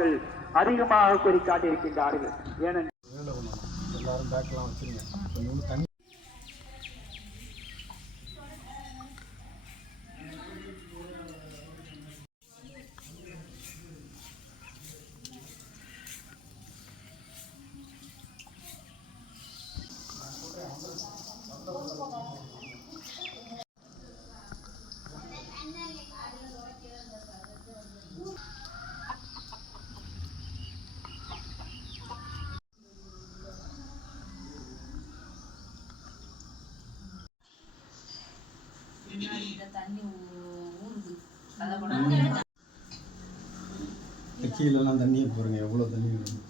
அவர்கள் அதிகமாக கூறி காட்டியிருக்கின்றார்கள். ஏனென்றால் எல்லாரும் பேக்லாம் வச்சிருங்க. தண்ணி கீழெல்லாம் தண்ணியை போறீங்க, எவ்வளோ தண்ணி வரும்.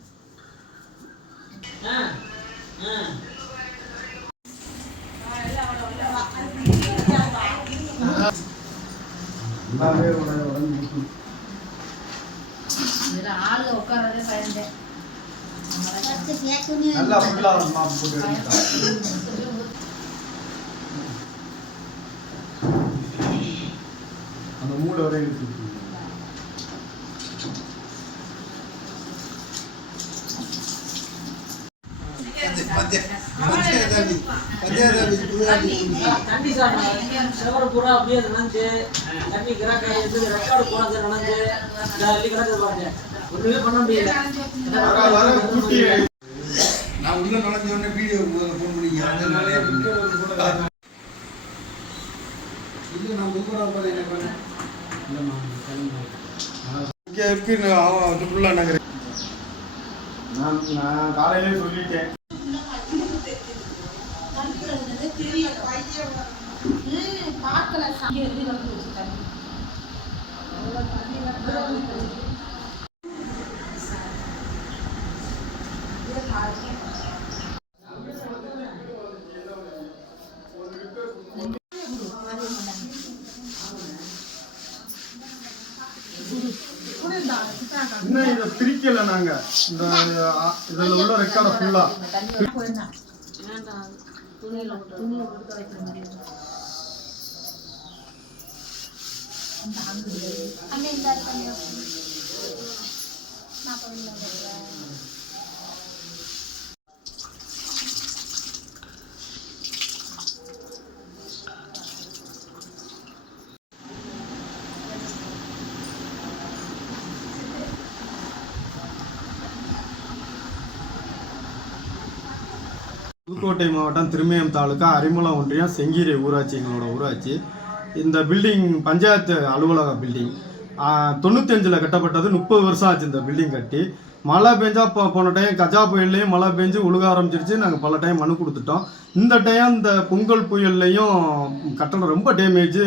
நல்லா ஃபுல்லா மாப்பு போட்டு அந்த மூளை வரை இருக்கு. தண்ணி சார் செவர பூரா அப்படியே நினைஞ்சு தண்ணி கிராக்க ரெக்கார்டு போனது நினைஞ்சு கிடக்குது பாருங்க. ஒண்ணுமே பண்ண முடியல. நான் உள்ள நுழைஞ்ச உடனே வீடியோ போன் பண்ணிக்க. இல்லை நான் இங்கே இருக்கு. ஃபுல்லாக நகர் நான் காலையிலே சொல்லிட்டேன். இன்னும் இதை பிரிக்கல நாங்க. இந்த இதுல உள்ள ரெக்கார்ட ஃபுல்லா புதுக்கோட்டை மாவட்டம் திருமயம் தாலுக்கா அரிமளம் ஒன்றியம் செங்கீரை ஊராட்சி எங்களோட ஊராட்சி. இந்த பில்டிங் பஞ்சாயத்து அலுவலக பில்டிங் 95 கட்டப்பட்டது. 30 வருஷம் ஆச்சு இந்த பில்டிங் கட்டி. மழை பெஞ்சா போன டைம் கஜா புயல்லையும் மழை பெஞ்சு ஒழுக ஆரம்பிச்சிருச்சு. நாங்கள் பல டைம் மனு கொடுத்துட்டோம். இந்த டைம் இந்த பொங்கல் புயல்லையும் கட்டணம் ரொம்ப டேமேஜ்.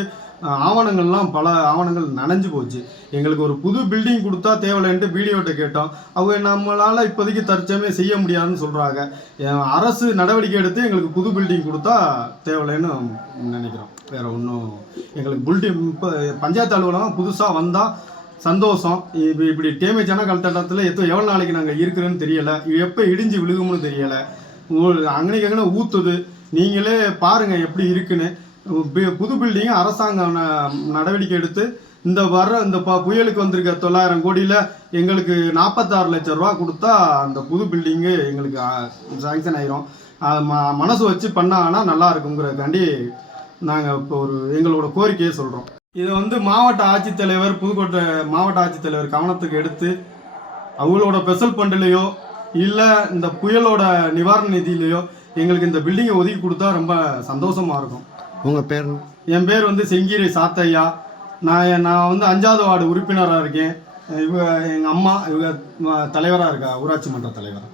ஆவணங்கள்லாம் பல ஆவணங்கள் நனைஞ்சு போச்சு. எங்களுக்கு ஒரு புது பில்டிங் கொடுத்தா தேவையில்லைன்ட்டு வீடியோட்ட கேட்டோம். அவங்க நம்மளால் இப்போதைக்கு தற்சமயம் செய்ய முடியாதுன்னு சொல்கிறாங்க. அரசு நடவடிக்கை எடுத்து எங்களுக்கு புது பில்டிங் கொடுத்தா தேவையில்லைன்னு நினைக்கிறோம். வேறு ஒன்றும் எங்களுக்கு பில்டிங் இப்போ பஞ்சாயத்து அலுவலகம் புதுசாக வந்தால் சந்தோஷம். இப்படி டேமேஜான காலகட்டத்தில் எவ்வளோ நாளைக்கு நாங்கள் இருக்கிறோன்னு தெரியலை. எப்போ இடிஞ்சு விழுகும்னு தெரியலை. அங்கனைக்கு அங்கே ஊற்றுது. நீங்களே பாருங்கள் எப்படி இருக்குன்னு. புது பில்டிங் அரசாங்கம் நடவடிக்கை எடுத்து இந்த புயலுக்கு வந்திருக்க 900 கோடியில் எங்களுக்கு 46 லட்சம் ரூபா கொடுத்தா அந்த புது பில்டிங்கு எங்களுக்கு சாங்ஷன் ஆயிரும். மனசு வச்சு பண்ணாங்கன்னா நல்லா இருக்குங்கிறதுக்காண்டி நாங்கள் இப்போ எங்களோட கோரிக்கையை சொல்கிறோம். இதை மாவட்ட ஆட்சித்தலைவர் புதுக்கோட்டை மாவட்ட ஆட்சித்தலைவர் கவனத்துக்கு எடுத்து அவங்களோட ஸ்பெஷல் ஃபண்ட்லேயோ இல்லை இந்த புயலோட நிவாரண நிதியிலையோ எங்களுக்கு இந்த பில்டிங்கை ஒதுக்கி கொடுத்தா ரொம்ப சந்தோஷமாக இருக்கும். உங்கள் பேர்? என் பேர் செங்கீரை சாத்தையா. நான் 5வது வார்டு உறுப்பினராக இருக்கேன். இவங்க எங்கள் அம்மா, இவங்க தலைவராக இருக்கா, ஊராட்சி மன்ற தலைவர்.